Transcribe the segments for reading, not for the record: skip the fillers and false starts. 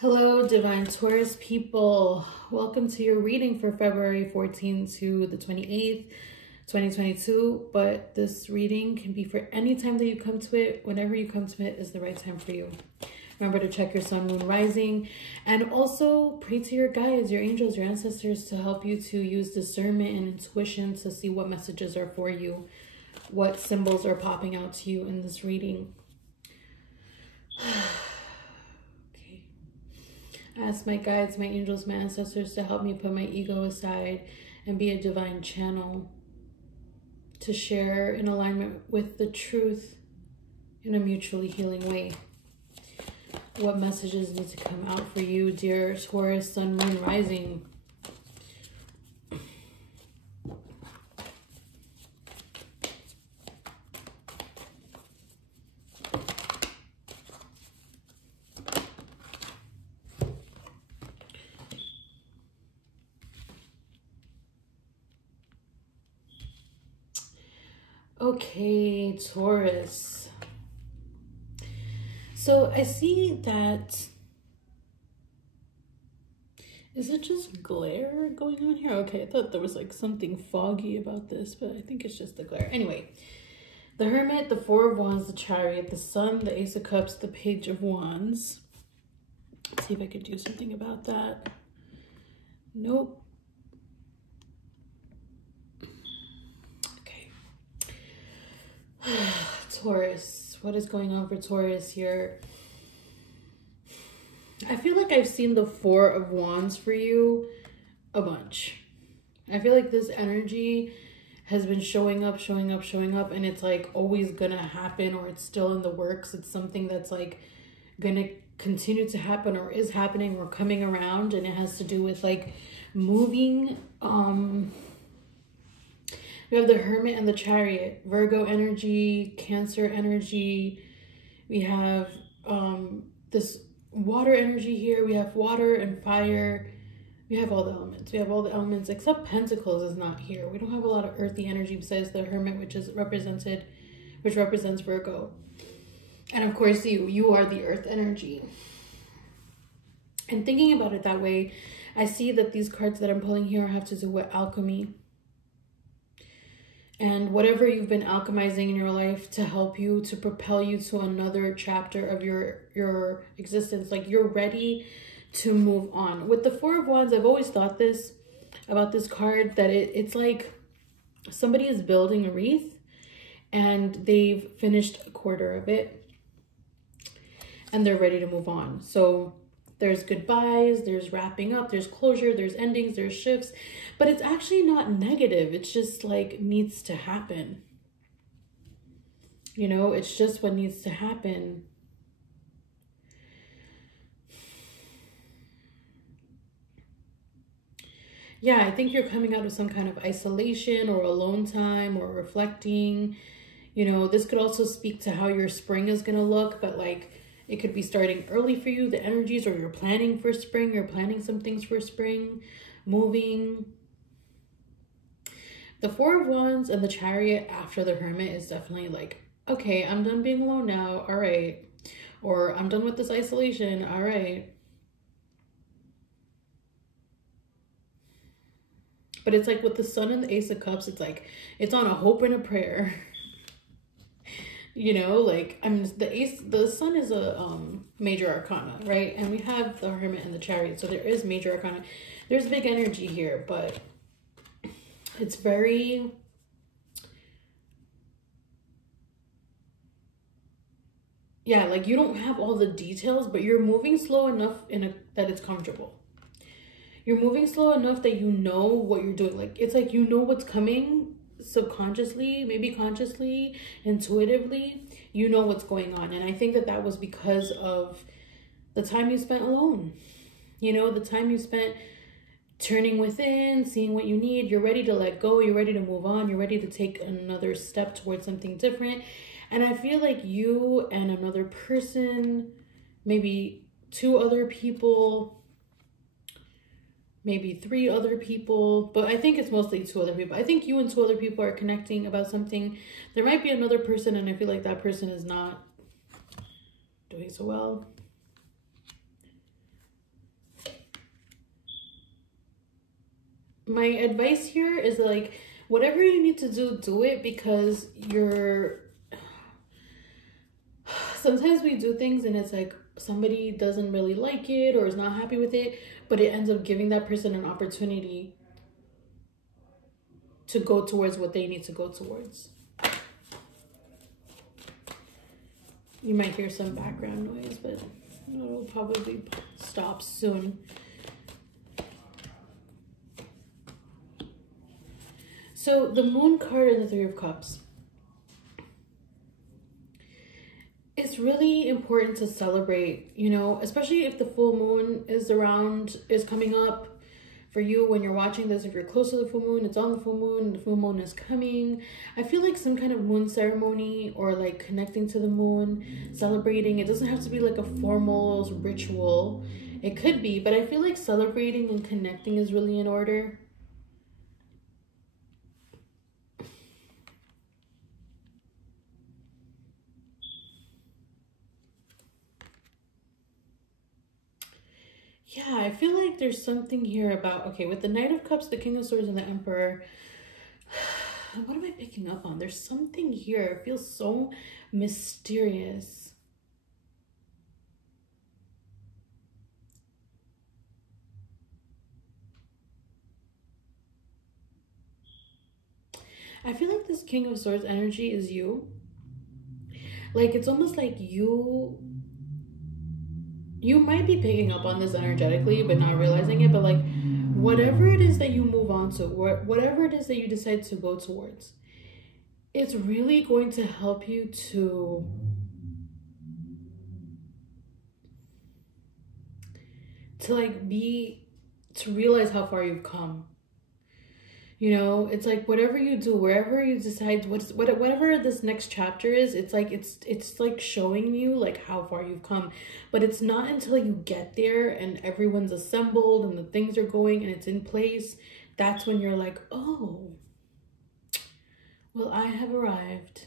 Hello, Divine Taurus people. Welcome to your reading for February 14th to the 28th, 2022. But this reading can be for any time that you come to it. Whenever you come to it is the right time for you. Remember to check your sun, moon, rising, and also pray to your guides, your angels, your ancestors to help you to use discernment and intuition to see what messages are for you, what symbols are popping out to you in this reading. I ask my guides, my angels, my ancestors to help me put my ego aside and be a divine channel to share in alignment with the truth in a mutually healing way. What messages need to come out for you, dear Taurus, sun, moon, rising? Okay, Taurus. So I see that, is it just glare going on here? Okay, I thought there was like something foggy about this, but I think it's just the glare. Anyway, the Hermit, the Four of Wands, the Chariot, the Sun, the Ace of Cups, the Page of Wands. Let's see if I could do something about that. Nope. Taurus, what is going on for Taurus here? I feel like I've seen the Four of Wands for you a bunch. I feel like this energy has been showing up, and it's like always gonna happen, or it's still in the works. It's something that's like gonna continue to happen, or is happening, or coming around, and it has to do with like moving. We have the Hermit and the Chariot, Virgo energy, Cancer energy. We have this water energy here. We have water and fire. We have all the elements. We have all the elements except Pentacles is not here. We don't have a lot of earthy energy besides the Hermit, which represents Virgo. And of course, you are the earth energy. And thinking about it that way, I see that these cards that I'm pulling here have to do with alchemy. And whatever you've been alchemizing in your life to help you, to propel you to another chapter of your existence, like you're ready to move on. With the Four of Wands, I've always thought this about this card, that it's like somebody is building a wreath and they've finished a quarter of it and they're ready to move on. So there's goodbyes, there's wrapping up, there's closure, there's endings, there's shifts, but it's actually not negative. It's just like needs to happen. You know, it's just what needs to happen. Yeah, I think you're coming out of some kind of isolation or alone time or reflecting. You know, this could also speak to how your spring is going to look, but like, it could be starting early for you, the energies, or you're planning for spring, you're planning some things for spring, moving. The Four of Wands and the Chariot after the Hermit is definitely like, okay, I'm done being alone now, all right. Or I'm done with this isolation, all right. But it's like with the Sun and the Ace of Cups, it's like, it's on a hope and a prayer. You know, like, I mean, the Sun is a major arcana, right? And we have the Hermit and the Chariot, so there is major arcana. There's big energy here, but it's very, yeah, like you don't have all the details, but you're moving slow enough that it's comfortable. You're moving slow enough that you know what you're doing. Like, it's like you know what's coming subconsciously, maybe consciously, intuitively. You know what's going on. And I think that was because of the time you spent alone. You know, the time you spent turning within, seeing what you need. You're ready to let go. You're ready to move on. You're ready to take another step towards something different. And I feel like you and another person, maybe two other people, maybe three other people, but I think it's mostly two other people. I think you and two other people are connecting about something. There might be another person, and I feel like that person is not doing so well. my advice here is like, whatever you need to do, do it, because sometimes we do things and it's like somebody doesn't really like it or is not happy with it, but it ends up giving that person an opportunity to go towards what they need to go towards. You might hear some background noise, but it'll probably stop soon. So the Moon card and the Three of Cups. It's really important to celebrate, you know, especially if the full moon is coming up for you when you're watching this. If you're close to the full moon, it's on the full moon, the full moon is coming. I feel like some kind of moon ceremony or like connecting to the moon, celebrating. It doesn't have to be like a formal ritual. It could be, but I feel like celebrating and connecting is really in order. Yeah, I feel like there's something here about, okay, with the Knight of Cups, the King of Swords, and the Emperor, what am I picking up on? There's something here. It feels so mysterious. I feel like this King of Swords energy is you. Like, it's almost like you might be picking up on this energetically but not realizing it, but like whatever it is that you move on to, whatever it is that you decide to go towards, it's really going to help you to realize how far you've come. You know, it's like whatever you do, wherever you decide, whatever this next chapter is, it's like it's like showing you like how far you've come. But it's not until you get there and everyone's assembled and the things are going and it's in place, that's when you're like, oh, well, I have arrived.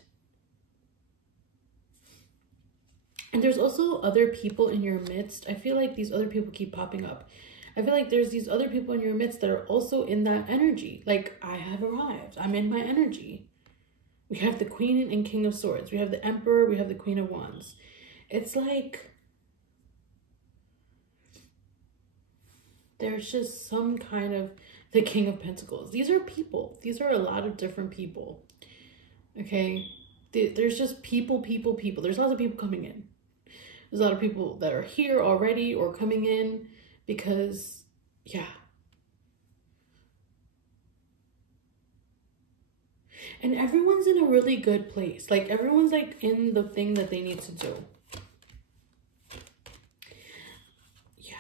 And there's also other people in your midst. I feel like these other people keep popping up. I feel like there's these other people in your midst that are also in that energy. Like, I have arrived. I'm in my energy. We have the Queen and King of Swords. We have the Emperor. We have the Queen of Wands. It's like there's just some kind of the King of Pentacles. These are people. These are a lot of different people. Okay? There's just people. There's lots of people coming in. There's a lot of people that are here already or coming in. Because, yeah. And everyone's in a really good place. Like, everyone's, like, in the thing that they need to do. Yeah.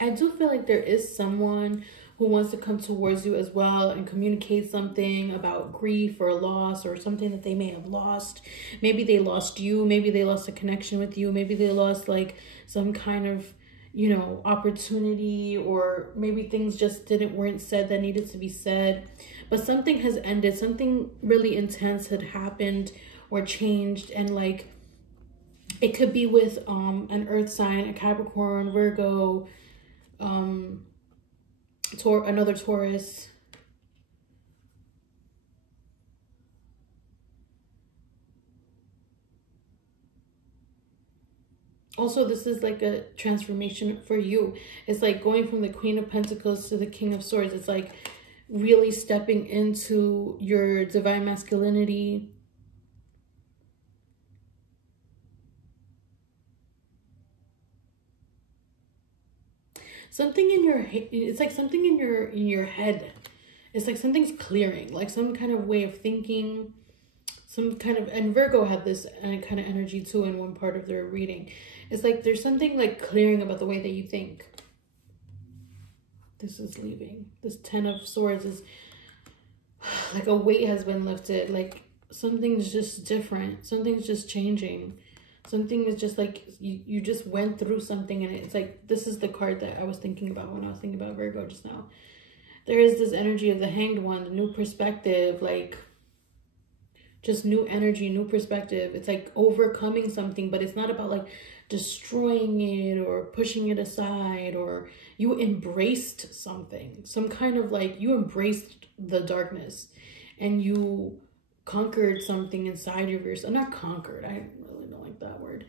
I do feel like there is someone who wants to come towards you as well and communicate something about grief or loss or something that they may have lost. Maybe they lost you. Maybe they lost a connection with you. Maybe they lost like some kind of, you know, opportunity, or maybe things just weren't said that needed to be said. But something has ended. Something really intense had happened or changed. And like, it could be with an earth sign, a Capricorn, Virgo, another Taurus. Also, this is like a transformation for you. It's like going from the Queen of Pentacles to the King of Swords. It's like really stepping into your divine masculinity. Something in your, it's like something in your head. It's like something's clearing, like some kind of way of thinking, some kind of, and Virgo had this kind of energy too in one part of their reading. It's like there's something like clearing about the way that you think. This is leaving. This Ten of Swords is like a weight has been lifted. Like something's just different. Something's just changing. Something is just like, you just went through something, and it's like, this is the card that I was thinking about when I was thinking about Virgo just now. There is this energy of the Hanged One, the new perspective, like just new energy, new perspective. It's like overcoming something, but it's not about like destroying it or pushing it aside, or you embraced something, some kind of like, you embraced the darkness and you conquered something inside of yourself. Not conquered, I really don't like that word.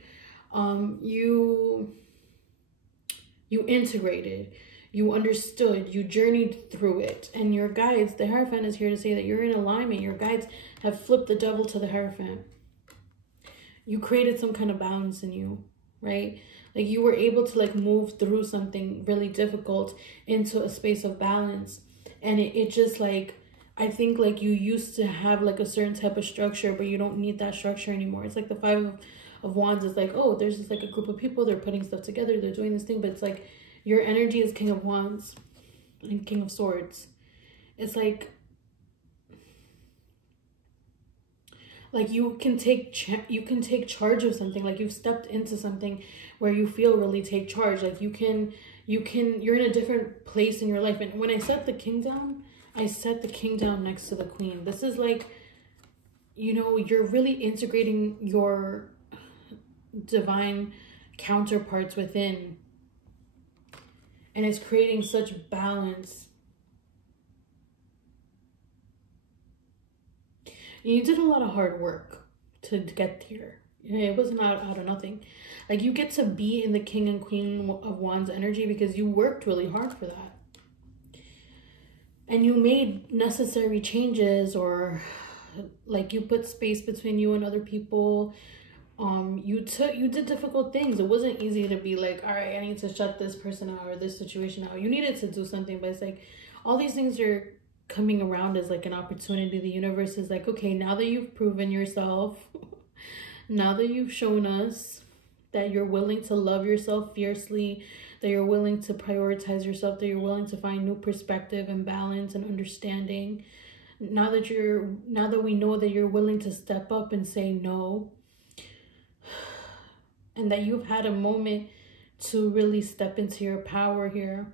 You integrated, you understood, you journeyed through it. And your guides, the Hierophant is here to say that you're in alignment. Your guides have flipped the devil to the Hierophant. You created some kind of balance in you, right? Like you were able to like move through something really difficult into a space of balance. And it just like, I think like you used to have like a certain type of structure, but you don't need that structure anymore. It's like the Five of Wands is like, oh, there's just like a group of people, they're putting stuff together, they're doing this thing, but it's like your energy is King of Wands and King of Swords. It's like you can take charge of something. Like you've stepped into something where you feel really take charge. Like you're in a different place in your life. And when I set the king down, I set the king down next to the queen. This is like, you know, you're really integrating your divine counterparts within, and it's creating such balance. You did a lot of hard work to get here. It wasn't out of nothing. Like you get to be in the King and Queen of Wands energy because you worked really hard for that. And you made necessary changes, or like you put space between you and other people. You did difficult things. It wasn't easy to be like, all right, I need to shut this person out or this situation out. You needed to do something, but it's like all these things are coming around as like an opportunity. The universe is like, okay, now that you've proven yourself, now that you've shown us that you're willing to love yourself fiercely, that you're willing to prioritize yourself, that you're willing to find new perspective and balance and understanding. Now that we know that you're willing to step up and say no, and that you've had a moment to really step into your power here,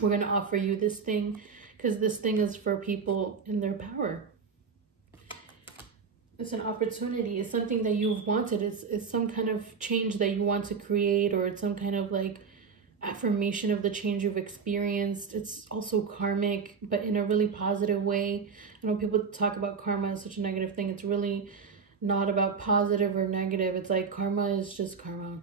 we're going to offer you this thing, because this thing is for people in their power. It's an opportunity. It's something that you've wanted. It's some kind of change that you want to create, or it's some kind of like affirmation of the change you've experienced. It's also karmic, but in a really positive way. I know people talk about karma as such a negative thing. It's really not about positive or negative. It's like karma is just karma.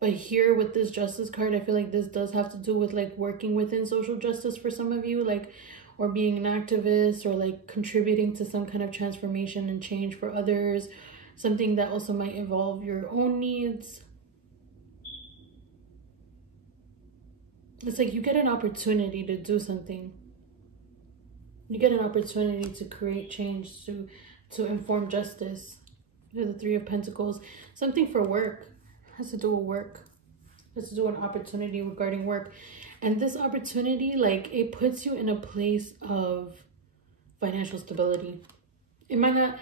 But here with this Justice card, I feel like this does have to do with like working within social justice for some of you, like, or being an activist, or like contributing to some kind of transformation and change for others. Something that also might involve your own needs. It's like you get an opportunity to do something. You get an opportunity to create change, to inform justice. The Three of Pentacles. Something for work. Has to do with work. Has to do with an opportunity regarding work. And this opportunity, like, it puts you in a place of financial stability. It might not,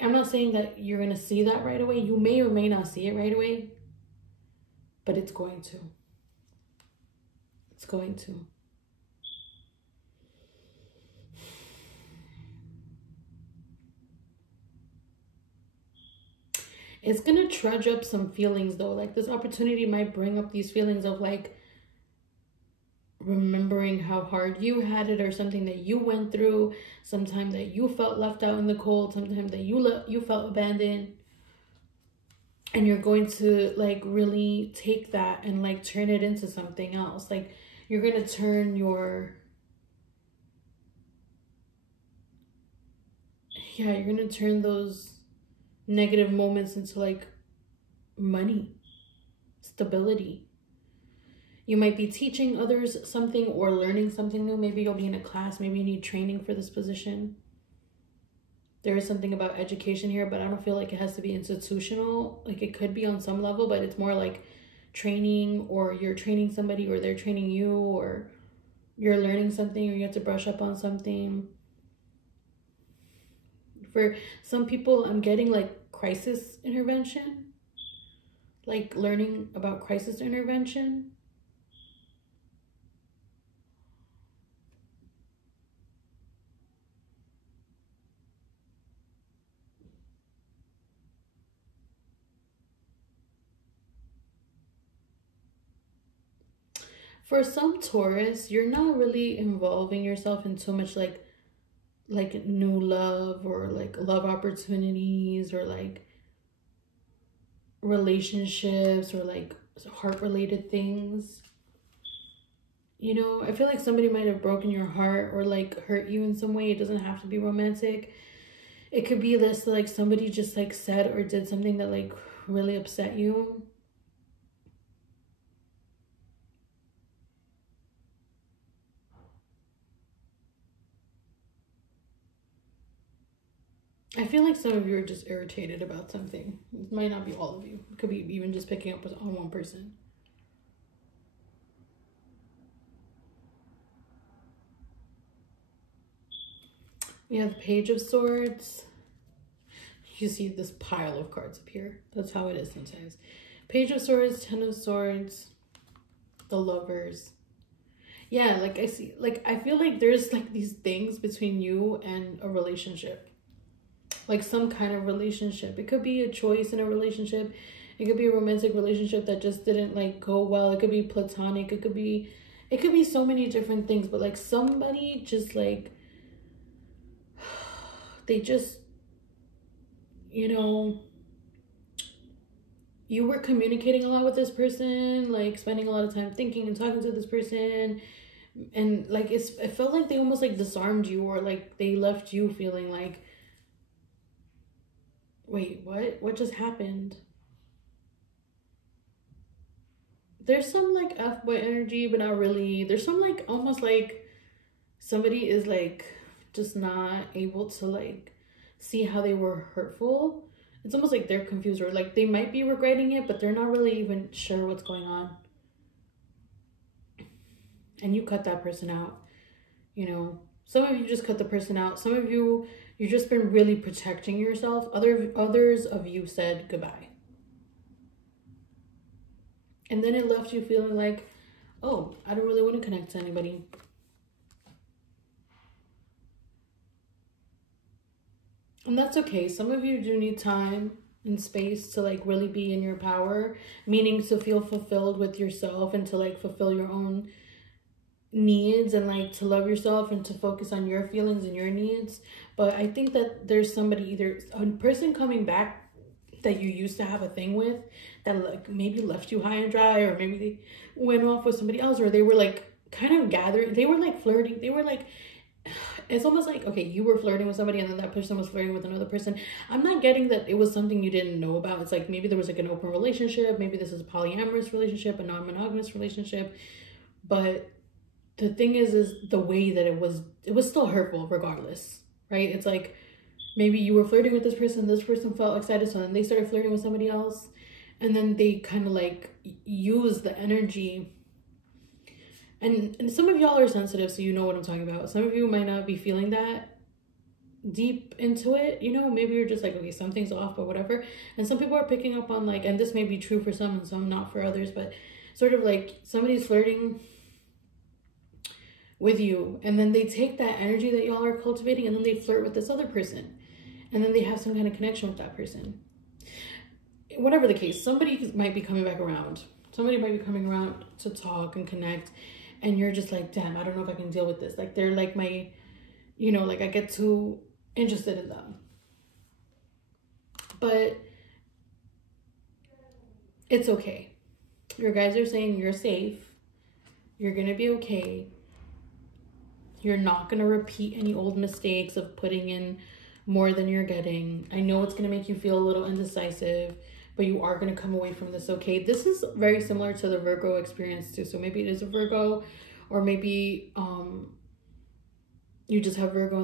I'm not saying that you're going to see that right away. You may or may not see it right away. But it's going to. It's going to. It's going to trudge up some feelings though. Like this opportunity might bring up these feelings of like remembering how hard you had it, or something that you went through, sometime that you felt left out in the cold, sometime that you felt abandoned. And you're going to like really take that and like turn it into something else. Like you're going to turn your, you're going to turn those negative moments into like money, stability. You might be teaching others something or learning something new. Maybe you'll be in a class. Maybe you need training for this position. There is something about education here, but I don't feel like it has to be institutional. Like it could be on some level, but it's more like training, or you're training somebody, or they're training you, or you're learning something, or you have to brush up on something. For some people, I'm getting like crisis intervention, like learning about crisis intervention. For some Taurus, you're not really involving yourself in so much like new love or like love opportunities or like relationships or like heart related things. You know, I feel like somebody might have broken your heart or like hurt you in some way. It doesn't have to be romantic. It could be this, like somebody just like said or did something that like really upset you. I feel like some of you are just irritated about something. It might not be all of you. It could be even just picking up on one person. We have the Page of Swords. You see this pile of cards up here. That's how it is sometimes. Page of Swords, Ten of Swords, the Lovers. Yeah, like I see, like I feel like there's like these things between you and a relationship. Like some kind of relationship. It could be a choice in a relationship. It could be a romantic relationship that just didn't like go well. It could be platonic. It could be so many different things. But like somebody just like, they just, you know, you were communicating a lot with this person, like spending a lot of time thinking and talking to this person. And like, it felt like they almost like disarmed you, or like they left you feeling like, wait, what just happened? There's some like F-boy energy, but not really. There's some like almost like somebody is like just not able to like see how they were hurtful. It's almost like they're confused, or like they might be regretting it, but they're not really even sure what's going on. And you cut that person out, you know. Some of you just cut the person out. Some of you, you've just been really protecting yourself. Others of you said goodbye. And then it left you feeling like, oh, I don't really want to connect to anybody. And that's okay. Some of you do need time and space to like really be in your power, meaning to feel fulfilled with yourself and to like fulfill your own needs and like to love yourself and to focus on your feelings and your needs. But I think that there's somebody, either a person coming back that you used to have a thing with, that like maybe left you high and dry, or maybe they went off with somebody else, or they were like kind of gathering, they were like flirting, they were like, it's almost like, okay, you were flirting with somebody and then that person was flirting with another person. I'm not getting that it was something you didn't know about. It's like maybe there was like an open relationship, maybe this is a polyamorous relationship, a non-monogamous relationship. But the thing is the way that it was still hurtful regardless, right? It's like maybe you were flirting with this person felt excited, so then they started flirting with somebody else, and then they kind of like use the energy. And some of y'all are sensitive, so you know what I'm talking about. Some of you might not be feeling that deep into it, you know. Maybe you're just like, okay, something's off, but whatever. And some people are picking up on like, and this may be true for some and some not for others, but sort of like somebody's flirting with you, and then they take that energy that y'all are cultivating, and then they flirt with this other person, and then they have some kind of connection with that person. Whatever the case, somebody might be coming back around. Somebody might be coming around to talk and connect, and you're just like, damn, I don't know if I can deal with this. Like, they're like my, you know, like I get too interested in them. But it's okay. Your guys are saying you're safe. You're going to be okay. You're not going to repeat any old mistakes of putting in more than you're getting. I know it's going to make you feel a little indecisive, but you are going to come away from this okay. This is very similar to the Virgo experience too. So maybe it is a Virgo, or maybe you just have Virgo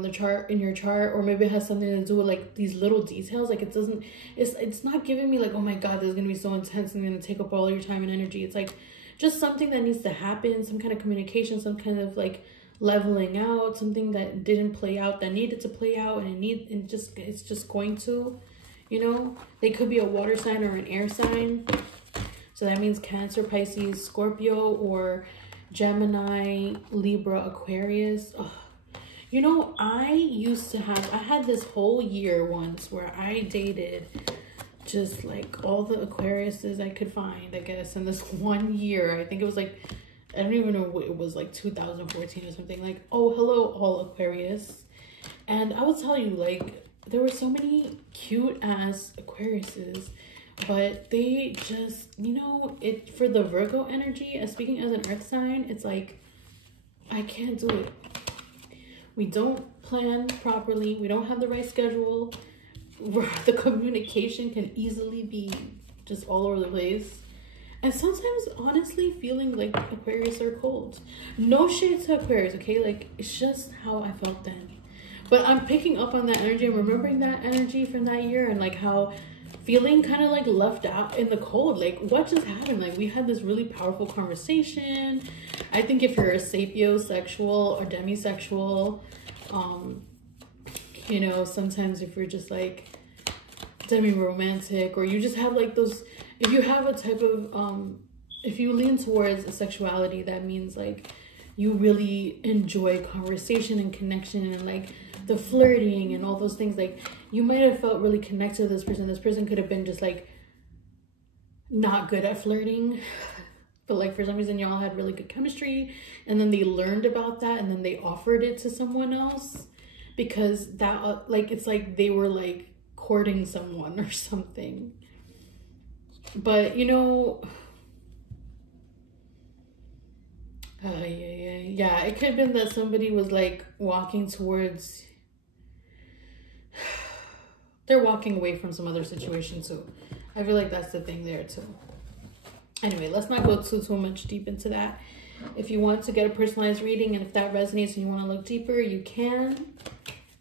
in your chart, or maybe it has something to do with like these little details. Like it's not giving me like, oh my God, this is going to be so intense and going to take up all your time and energy. It's like just something that needs to happen, some kind of communication, some kind of like leveling out, something that didn't play out that needed to play out, and it's just going to, you know. They could be a water sign or an air sign, so that means Cancer, Pisces, Scorpio, or Gemini, Libra, Aquarius. Ugh. You know, I had this whole year once where I dated just like all the Aquariuses I could find, I guess, in this one year. I think it was like I don't even know what it was, like 2014 or something. Like, oh, hello, all Aquarius. And I will tell you, like, there were so many cute ass Aquariuses, but they just, you know, it for the Virgo energy, as speaking as an earth sign, it's like, I can't do it. We don't plan properly. We don't have the right schedule. The communication can easily be just all over the place. And sometimes, honestly, feeling like Aquarius are cold. No shade to Aquarius, okay? Like, it's just how I felt then. But I'm picking up on that energy. I'm remembering that energy from that year, and like how feeling kind of like left out in the cold. Like, what just happened? Like, we had this really powerful conversation. I think if you're a sapiosexual or demisexual, you know, sometimes if you're just like demi-romantic, or you just have like those, if you have a type of, if you lean towards a sexuality, that means like you really enjoy conversation and connection and like the flirting and all those things. Like, you might have felt really connected to this person. This person could have been just like not good at flirting, but like for some reason y'all had really good chemistry, and then they learned about that and then they offered it to someone else, because that like, it's like they were like courting someone or something. But you know, yeah, it could have been that somebody was like walking towards, they're walking away from some other situation too. I feel like that's the thing there too. Anyway, let's not go too much deep into that. If you want to get a personalized reading, and if that resonates and you want to look deeper, you can.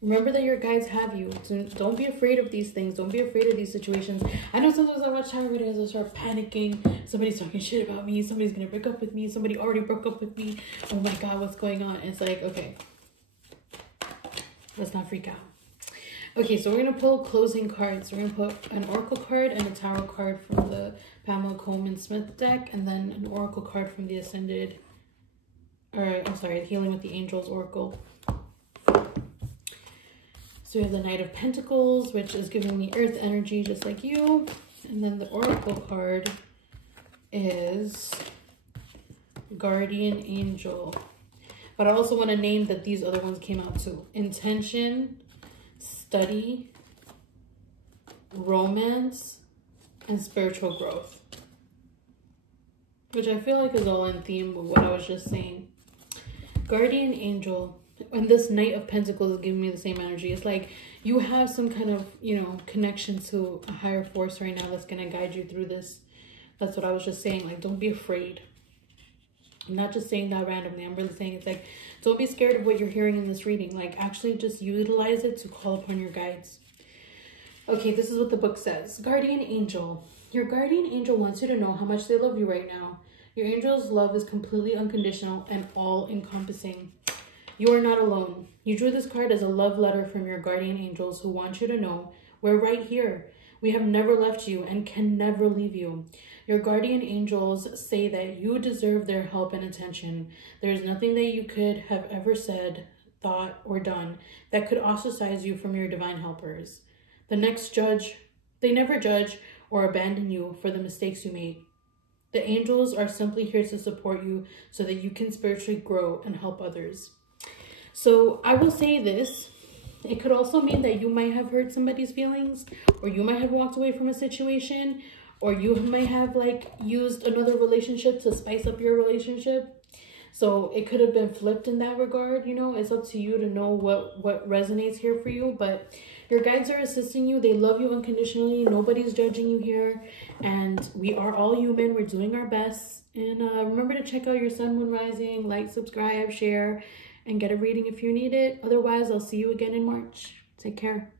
Remember that your guides have you. So don't be afraid of these things. Don't be afraid of these situations. I know sometimes I watch tarot videos and start panicking. Somebody's talking shit about me. Somebody's going to break up with me. Somebody already broke up with me. Oh my God, what's going on? And it's like, okay, let's not freak out. Okay, so we're going to pull closing cards. We're going to put an oracle card and a tarot card from the Pamela Coleman Smith deck, and then an oracle card from the Ascended, or I'm sorry, Healing with the Angels Oracle. So we have the Knight of Pentacles, which is giving me earth energy just like you. And then the oracle card is Guardian Angel. But I also want to name that these other ones came out too. Intention, Study, Romance, and Spiritual Growth. Which I feel like is all in theme with what I was just saying. Guardian Angel. And this Knight of Pentacles is giving me the same energy. It's like you have some kind of, you know, connection to a higher force right now that's going to guide you through this. That's what I was just saying. Like, don't be afraid. I'm not just saying that randomly. I'm really saying it's like, don't be scared of what you're hearing in this reading. Like, actually just utilize it to call upon your guides. Okay, this is what the book says. Guardian Angel. Your guardian angel wants you to know how much they love you right now. Your angel's love is completely unconditional and all-encompassing. You are not alone. You drew this card as a love letter from your guardian angels who want you to know we're right here. We have never left you and can never leave you. Your guardian angels say that you deserve their help and attention. There is nothing that you could have ever said, thought, or done that could ostracize you from your divine helpers. They never judge or abandon you for the mistakes you made. The angels are simply here to support you so that you can spiritually grow and help others. So I will say this, it could also mean that you might have hurt somebody's feelings, or you might have walked away from a situation, or you might have like used another relationship to spice up your relationship. So it could have been flipped in that regard. You know, it's up to you to know what resonates here for you, but your guides are assisting you. They love you unconditionally. Nobody's judging you here, and we are all human. We're doing our best. And remember to check out your sun, moon, rising, like, subscribe, share, and get a reading if you need it. Otherwise, I'll see you again in March. Take care.